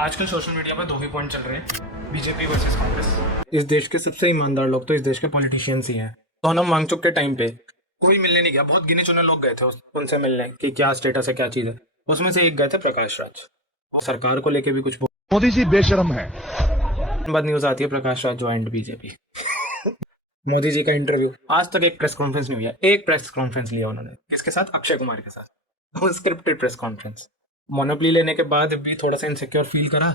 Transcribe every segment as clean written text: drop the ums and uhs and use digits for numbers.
आजकल social media पर दो ही पॉइंट चल रहे हैं, बीजेपी वर्सेस कांग्रेस। इस देश के सबसे ईमानदार लोग तो इस देश के पॉलिटिशियंस ही हैं। सोनम वांगचुक के टाइम पे कोई मिलने नहीं गया, बहुत गिने चुने लोग गए थे उनसे मिलने कि क्या स्टेटस है, क्या चीज़ है। उसमें से एक गए थे प्रकाश राज। वो सरकार को लेके भी कुछ मोदी जी बेशरम है। बाद न्यूज़ आती है प्रकाश राज ज्वाइंड बीजेपी। मोदी जी का इंटरव्यू, आज तक एक प्रेस कॉन्फ्रेंस नहीं हुआ। एक प्रेस कॉन्फ्रेंस लिया उन्होंने, किसके साथ? अक्षय कुमार के साथ। Scripted press conference. मोनोपली लेने के बाद भी थोड़ा सा इनसिक्योर फील करा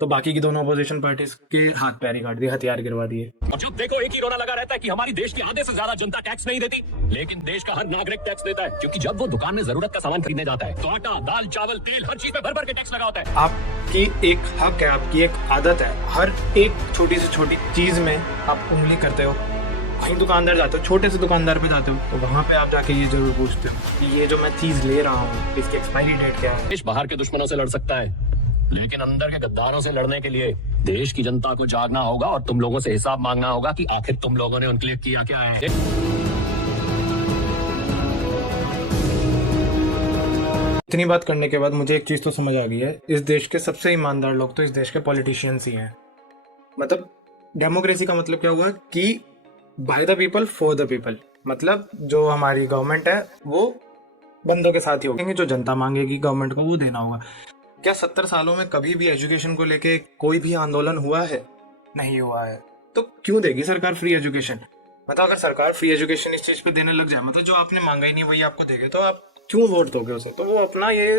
तो बाकी की दोनों अपोजिशन पार्टीज के हाथ पैर ही काट दिए, हथियार गिरवा दिए। और जब देखो एक ही रोना लगा रहता है कि हमारी देश के आधे से ज्यादा जनता टैक्स नहीं देती, लेकिन देश का हर नागरिक टैक्स देता है, क्योंकि जब वो दुकान में जरूरत का सामान खरीदने जाता है तो आटा, दाल, चावल, तेल, हर चीज में भर भर के टैक्स लगा होता है। आपकी एक हक है, आपकी एक आदत है, हर एक छोटी से छोटी चीज में आप उंगली करते हो। कहीं दुकानदार जाते हो, छोटे से दुकानदार पे जाते हो तो वहां पे आप जाके ये जरूर पूछते हो कि ये जो मैं चीज ले रहा हूँ इसकी एक्सपायरी डेट क्या है। देश बाहर के दुश्मनों से लड़ सकता है, लेकिन अंदर के गद्दारों से लड़ने के लिए देश की जनता को जागना होगा और तुम लोगों से हिसाब मांगना होगा कि आखिर तुम लोगों ने उनके लिए किया क्या है। इतनी बात करने के बाद मुझे एक चीज तो समझ आ गई है, इस देश के सबसे ईमानदार लोग तो इस देश के पॉलिटिशियंस ही हैं। मतलब डेमोक्रेसी का मतलब क्या हुआ कि by the people for the people. मतलब जो हमारी गवर्नमेंट है वो बंदों के साथ ही होगी, जो जनता मांगेगी गवर्नमेंट को वो देना होगा। क्या 70 सालों में कभी भी एजुकेशन को लेके कोई भी आंदोलन हुआ है? नहीं हुआ है। तो क्यों देगी सरकार फ्री एजुकेशन? मतलब अगर सरकार फ्री एजुकेशन इस चीज पे देने लग जाए, मतलब जो आपने मांगा ही नहीं वही आपको देगे, तो आप क्यों वोट दोगे उसे? तो वो अपना ये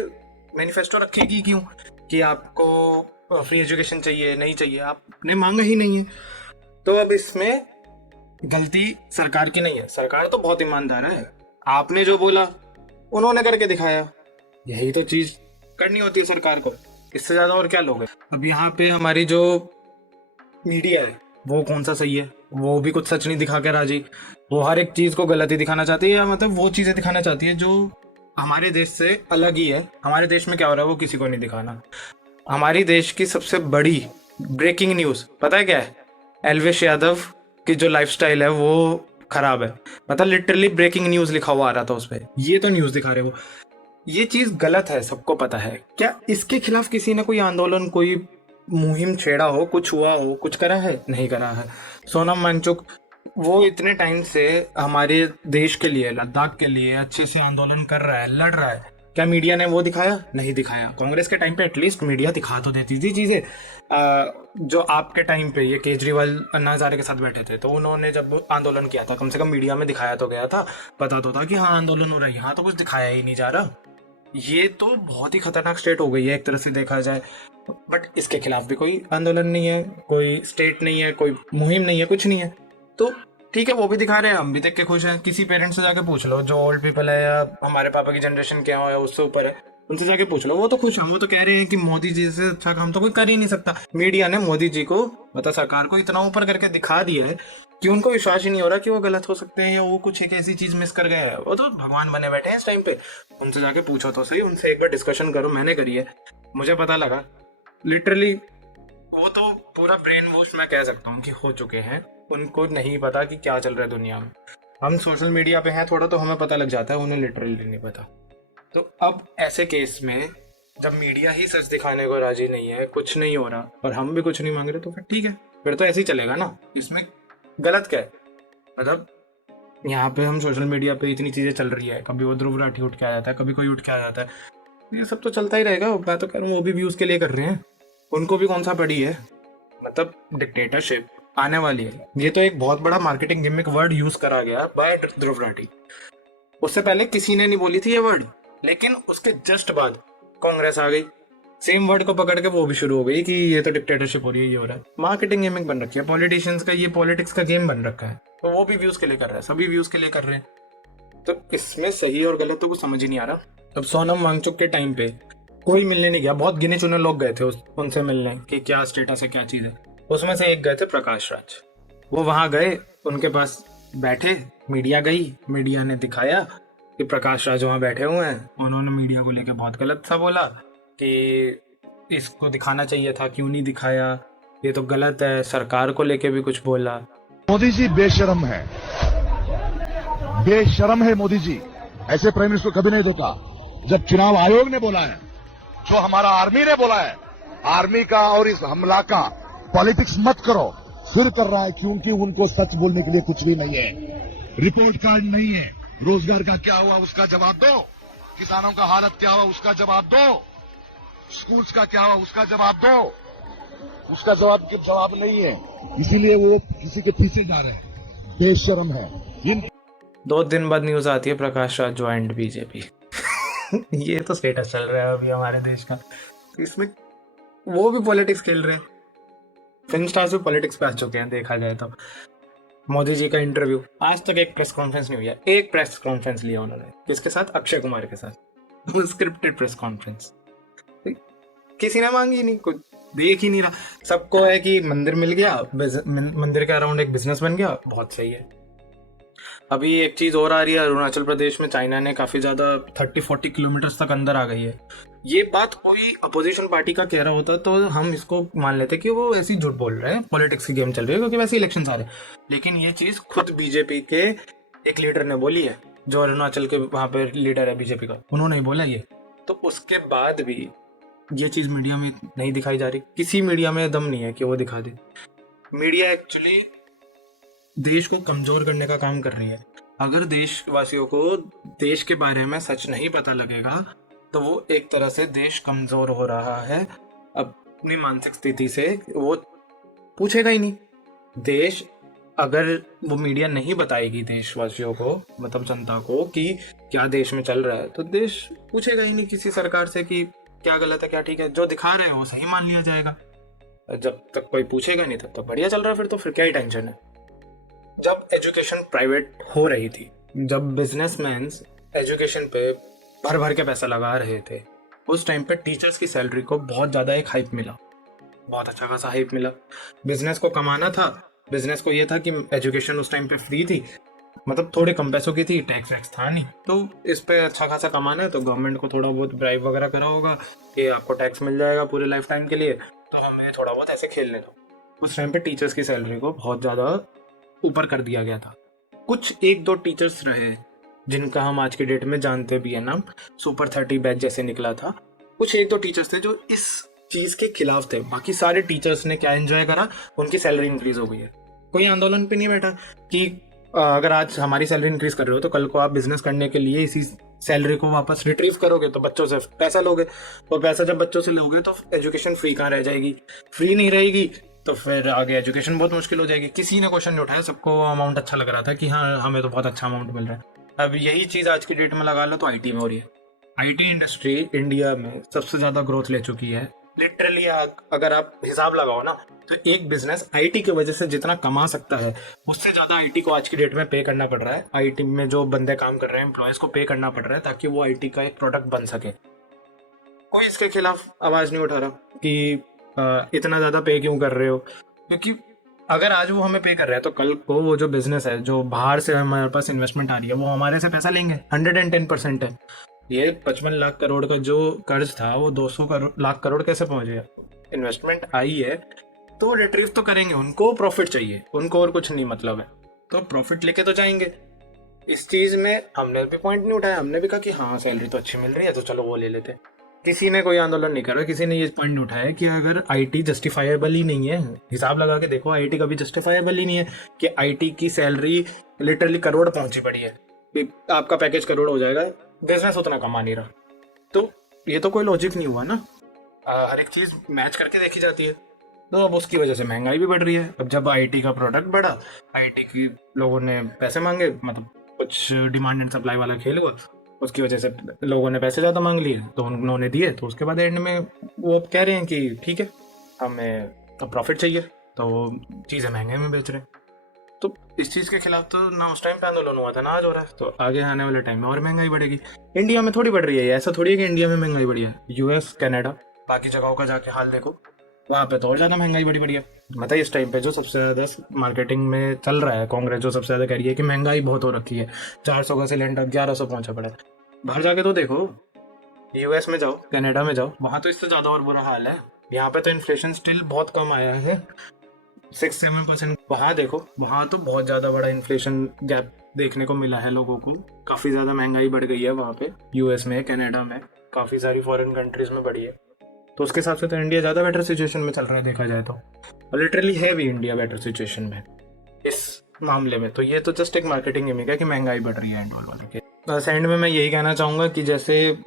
मैनिफेस्टो रखेगी क्यों कि आपको फ्री एजुकेशन चाहिए, नहीं चाहिए, आपने मांगा ही नहीं है। तो अब इसमें गलती सरकार की नहीं है, सरकार तो बहुत ईमानदार है। आपने जो बोला उन्होंने करके दिखाया, यही तो चीज करनी होती है सरकार को, इससे ज्यादा और क्या लोग हैं। अब यहाँ पे हमारी जो मीडिया है वो कौन सा सही है? वो भी कुछ सच नहीं दिखा के राजी, वो हर एक चीज को गलत ही दिखाना चाहती है, या मतलब वो चीजें दिखाना चाहती है जो हमारे देश से अलग ही है। हमारे देश में क्या हो रहा है वो किसी को नहीं दिखाना। हमारी देश की सबसे बड़ी ब्रेकिंग न्यूज पता है क्या है? एल्विश यादव की जो लाइफस्टाइल है वो खराब है। मतलब लिटरली ब्रेकिंग न्यूज लिखा हुआ आ रहा था उस पर, ये तो न्यूज दिखा रहे वो। ये चीज गलत है, सबको पता है। क्या इसके खिलाफ किसी ने कोई आंदोलन, कोई मुहिम छेड़ा हो, कुछ हुआ हो, कुछ करा है? नहीं करा है। सोनम वांगचुक वो इतने टाइम से हमारे देश के लिए, लद्दाख के लिए अच्छे से आंदोलन कर रहा है, लड़ रहा है। क्या मीडिया ने वो दिखाया? नहीं दिखाया। कांग्रेस के टाइम पे एटलीस्ट मीडिया दिखा तो देती थी चीजें। जो आपके टाइम पे ये केजरीवाल अन्ना हजारे के साथ बैठे थे तो उन्होंने जब आंदोलन किया था कम से कम मीडिया में दिखाया तो गया था, पता तो था कि हाँ आंदोलन हो रहा है। यहाँ तो कुछ दिखाया ही नहीं जा रहा। ये तो बहुत ही खतरनाक स्टेट हो गई है एक तरह से देखा जाए। बट इसके खिलाफ भी कोई आंदोलन नहीं है, कोई स्टेट नहीं है, कोई मुहिम नहीं है, कुछ नहीं है। तो ठीक है, वो भी दिखा रहे हैं, हम भी देख के खुश हैं। किसी पेरेंट्स से जाके पूछ लो, जो ओल्ड पीपल है या हमारे पापा की जनरेशन क्या है उससे ऊपर है, उनसे जाके पूछ लो, वो तो खुश हैं। वो तो कह रहे हैं कि मोदी जी से अच्छा काम तो कोई कर ही नहीं सकता। मीडिया ने मोदी जी को, मतलब सरकार को, इतना ऊपर करके दिखा दिया है कि उनको विश्वास ही नहीं हो रहा कि वो गलत हो सकते हैं या वो कुछ एक ऐसी चीज मिस कर गए हैं। वो तो भगवान बने बैठे हैं इस टाइम पे। उनसे जाके पूछो तो सही, उनसे एक बार डिस्कशन करो। मैंने करी है, मुझे पता लगा लिटरली वो तो पूरा ब्रेन वॉश मैं कह सकता हूँ कि हो चुके हैं। उनको नहीं पता कि क्या चल रहा है दुनिया में। हम सोशल मीडिया पे हैं थोड़ा तो हमें पता लग जाता है, उन्हें लिटरली नहीं पता। तो अब ऐसे केस में जब मीडिया ही सच दिखाने को राजी नहीं है, कुछ नहीं हो रहा और हम भी कुछ नहीं मांग रहे, तो फिर ठीक है, फिर तो ऐसे ही चलेगा ना। इसमें गलत क्या है? मतलब यहाँ पे हम सोशल मीडिया पे इतनी चीजें चल रही है, कभी वो ध्रुव राठी उठ के आ जाता है, कभी कोई उठ के आ जाता है, ये सब तो चलता ही रहेगा। मैं तो कह रहा हूँ वो भी व्यूज के लिए कर रहे हैं, उनको भी कौन सा पड़ी है। मतलब डिक्टेटरशिप आने वाली है। ये तो एक बहुत बड़ा मार्केटिंग गिमिक वर्ड यूज करा गया बाय ध्रुव राठी। उससे पहले किसी ने नहीं बोली थी ये वर्ड, लेकिन उसके जस्ट बाद कांग्रेस आ गई, सेम वर्ड को पकड़ के वो भी शुरू हो गई कि ये तो डिक्टेटरशिप हो रही है, ये हो रहा है। मार्केटिंग गेमिंग बन रखी है पॉलिटिशियंस का, ये पॉलिटिक्स का गेम बन रखा है। तो वो भी व्यूज के लिए कर रहा है, सभी व्यूज के लिए कर रहे हैं। तो इसमें सही और गलत तो कुछ समझ ही नहीं आ रहा। अब सोनम वांगचुक के टाइम पे कोई मिलने नहीं गया, बहुत गिने चुने लोग गए थे उनसे मिलने कि क्या स्टेटस है, क्या चीज है। उसमें से एक गए थे प्रकाश राज। वो वहां गए, उनके पास बैठे, मीडिया गई, मीडिया ने दिखाया कि प्रकाश राज वहां बैठे हुए हैं। उन्होंने मीडिया को लेकर बहुत गलत सा बोला कि इसको दिखाना चाहिए था, क्यों नहीं दिखाया, ये तो गलत है। सरकार को लेके भी कुछ बोला। मोदी जी बेशरम है, बेशरम है मोदी जी। ऐसे प्राइम मिनिस्टर कभी नहीं देखा। जब चुनाव आयोग ने बोला है, जो हमारा आर्मी ने बोला है आर्मी का और इस हमला का पॉलिटिक्स मत करो। फिर कर रहा है क्योंकि उनको सच बोलने के लिए कुछ भी नहीं है, रिपोर्ट कार्ड नहीं है। रोजगार का क्या हुआ उसका जवाब दो, किसानों का हालत क्या हुआ उसका जवाब दो, स्कूल्स का क्या हुआ उसका जवाब दो। उसका जवाब नहीं है, इसीलिए वो किसी के पीछे जा रहे हैं, बेशर्म है। इन 2 दिन बाद न्यूज आती है प्रकाश राज ज्वाइंट बीजेपी। ये तो स्टेटस चल रहा है अभी हमारे देश का। इसमें वो भी पॉलिटिक्स खेल रहे हैं, फिल्म स्टार्स भी पॉलिटिक्स पे आ चुके हैं देखा जाए तो। मोदी जी का इंटरव्यू, आज तक एक प्रेस कॉन्फ्रेंस नहीं हुआ। एक प्रेस कॉन्फ्रेंस लिया उन्होंने, किसके साथ? अक्षय कुमार के साथ। स्क्रिप्टेड प्रेस कॉन्फ्रेंस किसी ने मांगी नहीं, कुछ देख ही नहीं रहा। सबको है कि मंदिर मिल गया, मंदिर के अराउंड एक बिजनेस बन गया, बहुत सही है। अभी एक चीज और आ रही है, अरुणाचल प्रदेश में चाइना ने काफी ज्यादा 30-40 किलोमीटर तक अंदर आ गई है। ये बात कोई अपोजिशन पार्टी का कह रहा होता तो हम इसको मान लेते कि वो ऐसी झूठ बोल रहे हैं, पॉलिटिक्स की गेम चल रही है क्योंकि वैसे इलेक्शन आ रहे हैं। लेकिन ये चीज खुद बीजेपी के एक लीडर ने बोली है, जो अरुणाचल के वहां पे लीडर है बीजेपी का, उन्होंने बोला ये। तो उसके बाद भी ये चीज मीडिया में नहीं दिखाई जा रही। किसी मीडिया में दम नहीं है कि वो दिखा दे। मीडिया एक्चुअली देश को कमजोर करने का काम कर रही है। अगर देशवासियों को देश के बारे में सच नहीं पता लगेगा तो वो एक तरह से देश कमजोर हो रहा है। अपनी मानसिक स्थिति से वो पूछेगा ही नहीं। देश अगर वो मीडिया नहीं बताएगी देशवासियों को, मतलब जनता को, कि क्या देश में चल रहा है, तो देश पूछेगा ही नहीं किसी सरकार से कि क्या गलत है क्या ठीक है। जो दिखा रहे हैं वो सही मान लिया जाएगा। जब तक कोई पूछेगा नहीं तब तक बढ़िया चल रहा है। फिर क्या ही टेंशन है। जब एजुकेशन प्राइवेट हो रही थी, जब बिजनेसमैन एजुकेशन पे भर भर के पैसा लगा रहे थे, उस टाइम पे टीचर्स की सैलरी को बहुत ज्यादा एक हाइप मिला, बहुत अच्छा खासा हाइप मिला। बिजनेस को कमाना था, बिजनेस को ये था कि एजुकेशन उस टाइम पे फ्री थी, मतलब थोड़े कम पैसों की थी, टैक्स वैक्स था नहीं, तो इस पे अच्छा खासा कमाना है तो गवर्नमेंट को थोड़ा बहुत ब्राइब वगैरह करा होगा कि आपको टैक्स मिल जाएगा पूरे लाइफ टाइम के लिए, तो हमें थोड़ा बहुत ऐसे खेलने दो। उस टाइम पे टीचर्स की सैलरी को बहुत ज्यादा ऊपर कर दिया गया था। कुछ 1-2 टीचर्स रहे जिनका हम आज की डेट में जानते भी है नाम, सुपर 30 बैच जैसे निकला था। कुछ 1-2 टीचर्स थे जो इस चीज के खिलाफ थे। बाकी सारे टीचर्स ने क्या एंजॉय करा, उनकी सैलरी इंक्रीज हो गई है। कोई आंदोलन पे नहीं बैठा कि अगर आज हमारी सैलरी इंक्रीज कर रहे हो तो कल को आप बिजनेस करने के लिए इसी सैलरी को वापस रिट्रीव करोगे तो बच्चों से पैसा लोगे, और पैसा जब बच्चों से लोगे तो एजुकेशन फ्री कहाँ रह जाएगी। फ्री नहीं रहेगी तो फिर आगे एजुकेशन बहुत मुश्किल हो जाएगी। किसी ने क्वेश्चन नहीं उठाया, सबको अमाउंट अच्छा लग रहा था कि हाँ हमें तो बहुत अच्छा अमाउंट मिल रहा है। अब यही चीज आज की डेट में लगा लो तो आईटी में हो रही है। आईटी इंडस्ट्री इंडिया में सबसे ज्यादा ग्रोथ ले चुकी है। लिटरली अगर आप हिसाब लगाओ ना तो एक बिजनेस आईटी की वजह से जितना कमा सकता है उससे ज्यादा आईटी को आज की डेट में पे करना पड़ रहा है। आईटी में जो बंदे काम कर रहे हैं, एम्प्लॉयज को पे करना पड़ रहा है ताकि वो आईटी का एक प्रोडक्ट बन सके। कोई इसके खिलाफ आवाज नहीं उठा रहा कि इतना ज्यादा पे क्यों कर रहे हो, क्योंकि अगर आज वो हमें पे कर रहे हैं तो कल को वो जो बिजनेस है, जो बाहर से हमारे पास इन्वेस्टमेंट आ रही है, वो हमारे से पैसा लेंगे। 110% है। ये 55 लाख करोड़ का जो कर्ज था वो 200 लाख करोड़ कैसे पहुंच गया? इन्वेस्टमेंट आई है तो रिट्रीव तो करेंगे, उनको प्रॉफिट चाहिए, उनको और कुछ नहीं मतलब है, तो प्रॉफिट लेके तो जाएंगे। इस चीज में हमने भी पॉइंट नहीं उठाया, हमने भी कहा कि हाँ सैलरी तो अच्छी मिल रही है तो चलो वो ले लेते। किसी ने कोई आंदोलन नहीं करा, किसी ने ये पॉइंट नहीं उठाया कि अगर आईटी जस्टिफाइबल ही नहीं है, हिसाब लगा के देखो आईटी का भी जस्टिफाइबल ही नहीं है कि आईटी की सैलरी लिटरली करोड़ पहुंची पड़ी है, आपका पैकेज करोड़ हो जाएगा, बिजनेस उतना कमा नहीं रहा, तो ये तो कोई लॉजिक नहीं हुआ ना। हर एक चीज मैच करके देखी जाती है, तो अब उसकी वजह से महंगाई भी बढ़ रही है। अब जब आईटी का प्रोडक्ट बढ़ा, आईटी की लोगों ने पैसे मांगे, मतलब कुछ डिमांड एंड सप्लाई वाला खेल हुआ, उसकी वजह से लोगों ने पैसे ज़्यादा मांग लिए तो उन्होंने दिए, तो उसके बाद एंड में वो अब कह रहे हैं कि ठीक है हमें तो प्रॉफिट चाहिए, तो चीज़ें महंगे में बेच रहे हैं। तो इस चीज़ के खिलाफ तो ना उस टाइम पे आंदोलन हुआ था ना आज हो रहा है, तो आगे आने वाले टाइम में और महंगाई बढ़ेगी। इंडिया में थोड़ी बढ़ रही है, ऐसा थोड़ी है कि इंडिया में महंगाई बढ़ी है। यूएस, कनाडा, बाकी जगहों का जाके हाल देखो, वहाँ पे तो और ज़्यादा महंगाई बढ़ी है। मतलब इस टाइम पे जो सबसे ज़्यादा मार्केटिंग में चल रहा है, कांग्रेस जो सबसे ज़्यादा कह रही है कि महंगाई बहुत हो रखी है, 400 का सिलेंडर 1100 पहुंचा पड़ा है। बाहर जाके तो देखो, यूएस में जाओ, कनाडा में जाओ, वहाँ तो इससे ज़्यादा और बुरा हाल है। यहाँ पे तो इन्फ्लेशन स्टिल बहुत कम आया है, 6-7%। वहाँ देखो, वहाँ तो बहुत ज़्यादा बड़ा इन्फ्लेशन गैप देखने को मिला है लोगों को, काफ़ी ज़्यादा महंगाई बढ़ गई है वहाँ पे। यूएस में, कनाडा में, काफ़ी सारी फॉरेन कंट्रीज में बढ़ी है। तो उसके हिसाब से तो इंडिया ज़्यादा बेटर सिचुएशन में चल रहा है देखा जाए तो, और लिटरली है भी इंडिया बेटर सिचुएशन में इस मामले में। तो ये तो जस्ट एक मार्केटिंग गिमिक है कि महंगाई बढ़ रही है एंड ऑल वाले के। बस एंड में मैं यही कहना चाहूँगा कि जैसे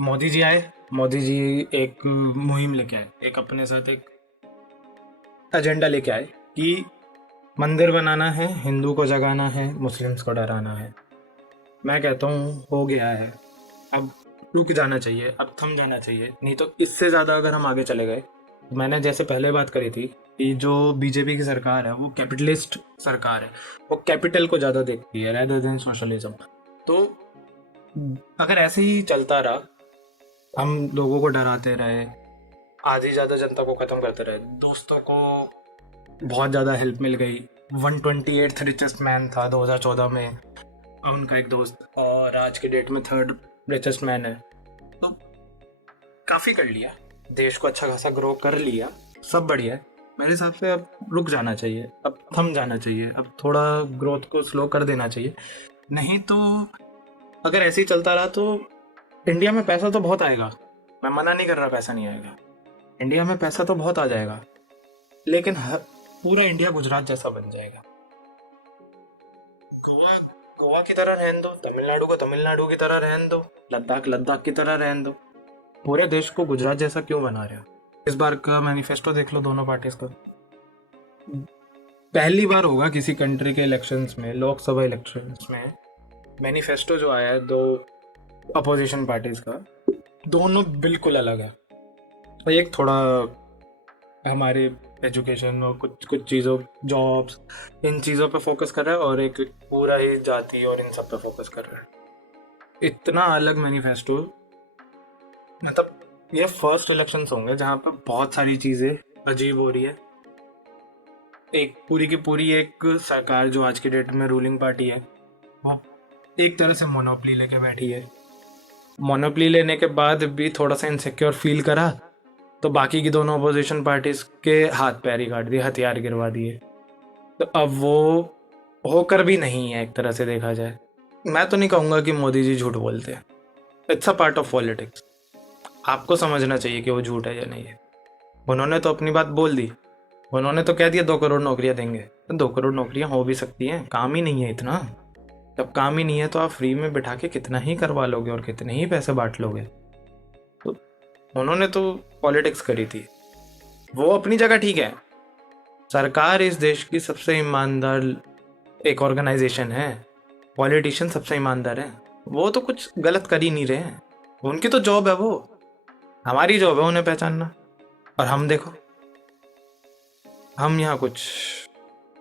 मोदी जी आए, मोदी जी एक मुहिम लेके आए, एक अपने साथ एक एजेंडा लेके आए कि मंदिर बनाना है, हिंदू को जगाना है, मुस्लिम्स को डराना है। मैं कहता हूँ हो गया है, अब रुक जाना चाहिए, अब थम जाना चाहिए, नहीं तो इससे ज़्यादा अगर हम आगे चले गए। मैंने जैसे पहले बात करी थी कि जो बीजेपी की सरकार है वो कैपिटलिस्ट सरकार है, वो कैपिटल को ज़्यादा देखती है रेदर देन सोशलिज्म। तो अगर ऐसे ही चलता रहा, हम लोगों को डराते रहे, आधी ज़्यादा जनता को ख़त्म करते रहे, दोस्तों को बहुत ज़्यादा हेल्प मिल गई, 128th रिचेस्ट मैन था 2014 में उनका एक दोस्त, और आज के डेट में 3rd रिचेस्ट मैन है, तो काफ़ी कर लिया, देश को अच्छा खासा ग्रो कर लिया, सब बढ़िया है। मेरे हिसाब से अब रुक जाना चाहिए, अब थम जाना चाहिए, अब थोड़ा ग्रोथ को स्लो कर देना चाहिए। नहीं तो अगर ऐसे ही चलता रहा तो इंडिया में पैसा तो बहुत आएगा, मैं मना नहीं कर रहा पैसा नहीं आएगा, इंडिया में पैसा तो बहुत आ जाएगा, लेकिन पूरा इंडिया गुजरात जैसा बन जाएगा। गोवा की तरह रहने दो, तमिलनाडु को तमिलनाडु की तरह रहने दो, लद्दाख लद्दाख की तरह रहने दो, पूरे देश को गुजरात जैसा क्यों बना रहे हो? इस बार का मैनिफेस्टो देख लो दोनों पार्टीज का, पहली बार होगा किसी कंट्री के इलेक्शंस में, लोकसभा इलेक्शंस में मैनिफेस्टो जो आया है दो अपोजिशन पार्टीज का, दोनों बिल्कुल अलग है। एक थोड़ा हमारे एजुकेशन और कुछ चीज़ों, जॉब्स, इन चीज़ों पे फोकस कर रहा है, और एक पूरा ही जाति और इन सब पे फोकस कर रहा है। इतना अलग मैनिफेस्टो, मतलब ये फर्स्ट इलेक्शंस होंगे जहाँ पे बहुत सारी चीज़ें अजीब हो रही है। एक पूरी की पूरी एक सरकार जो आज की डेट में रूलिंग पार्टी है, वो एक तरह से मोनोपली लेके बैठी है। मोनोपली लेने के बाद भी थोड़ा सा इनसिक्योर फील करा तो बाकी की दोनों अपोजिशन पार्टीज के हाथ पैर ही काट दिए, हथियार गिरवा दिए। तो अब वो होकर भी नहीं है एक तरह से देखा जाए। मैं तो नहीं कहूँगा कि मोदी जी झूठ बोलते हैं, it's a part of politics, आपको समझना चाहिए कि वो झूठ है या नहीं है। उन्होंने तो अपनी बात बोल दी, उन्होंने तो कह दिया 2 करोड़ नौकरियां देंगे, तो 2 करोड़ नौकरियां हो भी सकती हैं, काम ही नहीं है इतना। जब काम ही नहीं है तो आप फ्री में बिठा के कितना ही करवा लोगे और कितने ही पैसे बांट लोगे। तो उन्होंने तो पॉलिटिक्स करी थी, वो अपनी जगह ठीक है। सरकार इस देश की सबसे ईमानदार एक ऑर्गेनाइजेशन है, पॉलिटिशियन सबसे ईमानदार है, वो तो कुछ गलत कर ही नहीं रहे हैं, उनकी तो जॉब है, वो हमारी जॉब है उन्हें पहचानना। और हम देखो, हम यहाँ कुछ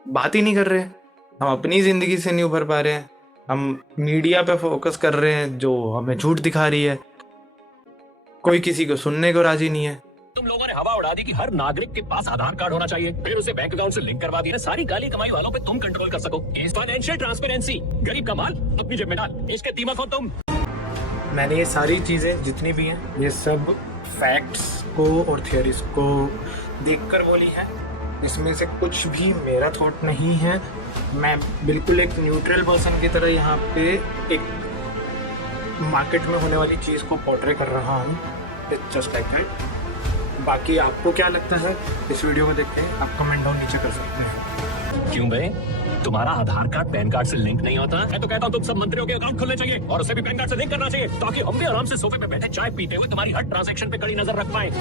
बात ही नहीं कर रहे हैं, हम अपनी ज़िंदगी से नहीं उभर पा रहे हैं, हम मीडिया पे फोकस कर रहे हैं जो हमें झूठ दिखा रही है, कोई किसी को सुनने को राजी नहीं है। तुम लोगों ने हवा उड़ा दी कि हर नागरिक के पास आधार कार्ड होना चाहिए, फिर उसे बैंक अकाउंट से लिंक करवा दिया, सारी गाली कमाई वालों पे तुम कंट्रोल कर सको। फाइनेंशियल ट्रांसपेरेंसी, गरीब का माल अपनी जेब में डाल, इसके दीमक हो तुम। मैंने ये सारी चीज़ें जितनी भी हैं, ये सब फैक्ट्स को और थियोरीज को देखकर बोली हैं, इसमें से कुछ भी मेरा थॉट नहीं है। मैं बिल्कुल एक न्यूट्रल पर्सन की तरह यहाँ पे एक मार्केट में होने वाली चीज़ को पोर्ट्रे कर रहा हूँ, इट्स जस्ट लाइक दैट। बाकी आपको क्या लगता है इस वीडियो को देख के, आप कमेंट डाउन नीचे कर सकते हैं। क्यों बे, तुम्हारा आधार कार्ड पैन कार्ड से लिंक नहीं होता? मैं तो कहता हूँ तुम सब मंत्रियों के अकाउंट खोलने चाहिए और उसे भी पैन कार्ड से लिंक करना चाहिए, ताकि हम भी आराम से सोफे पे बैठे चाय पीते हुए तुम्हारी हर ट्रांजैक्शन पे कड़ी नजर रख पाए।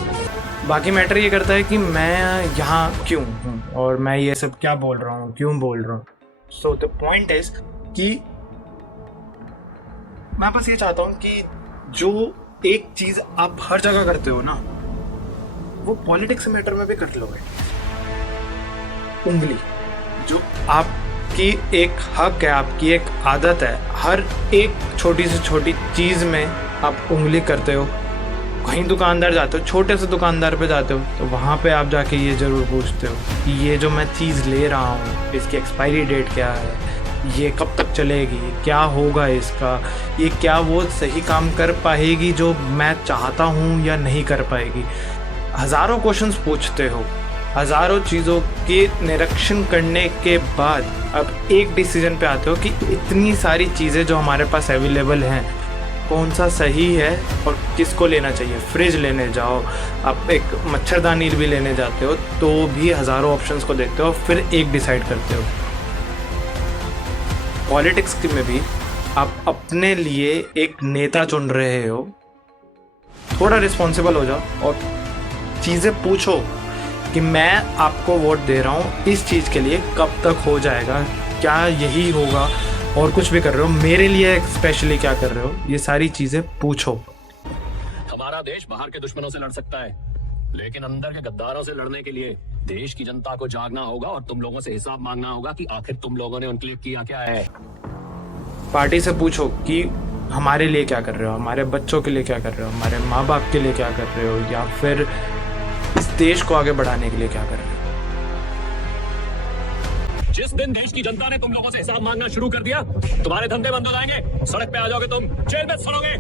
बाकी मैटर ये करता है कि मैं यहाँ क्यों हूँ और मैं ये सब क्या बोल रहा हूँ, क्यों बोल रहा हूँ। सो द पॉइंट इज कि मैं बस ये चाहता हूँ कि जो एक चीज आप हर जगह करते हो ना, वो पॉलिटिक्स मैटर में भी कर लोगे। उंगली जो आपकी एक हक है, आपकी एक आदत है, हर एक छोटी से छोटी चीज में आप उंगली करते हो। कहीं दुकानदार जाते हो, छोटे से दुकानदार पे जाते हो, तो वहाँ पे आप जाके ये ज़रूर पूछते हो कि ये जो मैं चीज़ ले रहा हूँ इसकी एक्सपायरी डेट क्या है, ये कब तक चलेगी, क्या होगा इसका, ये क्या वो सही काम कर पाएगी जो मैं चाहता हूँ या नहीं कर पाएगी। हज़ारों क्वेश्चंस पूछते हो, हज़ारों चीज़ों के निरीक्षण करने के बाद अब एक डिसीजन पे आते हो कि इतनी सारी चीज़ें जो हमारे पास अवेलेबल हैं कौन सा सही है और किसको लेना चाहिए। फ्रिज लेने जाओ, आप एक मच्छरदानी भी लेने जाते हो तो भी हज़ारों ऑप्शंस को देखते हो, फिर एक डिसाइड करते हो। पॉलिटिक्स में भी आप अपने लिए एक नेता चुन रहे हो, थोड़ा रिस्पॉन्सिबल हो जाओ और चीज़ें पूछो कि मैं आपको वोट दे रहा हूँ इस चीज़ के लिए, कब तक हो जाएगा, क्या यही होगा, और कुछ भी कर रहे हो मेरे लिए स्पेशली क्या कर रहे हो, ये सारी चीज़ें पूछो। हमारा देश बाहर के दुश्मनों से लड़ सकता है, लेकिन अंदर के गद्दारों से लड़ने के लिए देश की जनता को जागना होगा और तुम लोगों से हिसाब मांगना होगा कि आखिर तुम लोगों ने उनके लिए किया क्या है। पार्टी से पूछो कि हमारे लिए क्या कर रहे हो, हमारे बच्चों के लिए क्या कर रहे हो, हमारे माँ बाप के लिए क्या कर रहे हो, या फिर इस देश को आगे बढ़ाने के लिए क्या कर रहे हो। जिस दिन देश की जनता ने तुम लोगों से हिसाब मांगना शुरू कर दिया, तुम्हारे धंधे बंद हो जाएंगे, सड़क पे आ जाओगे तुम, जेल में सड़ोगे।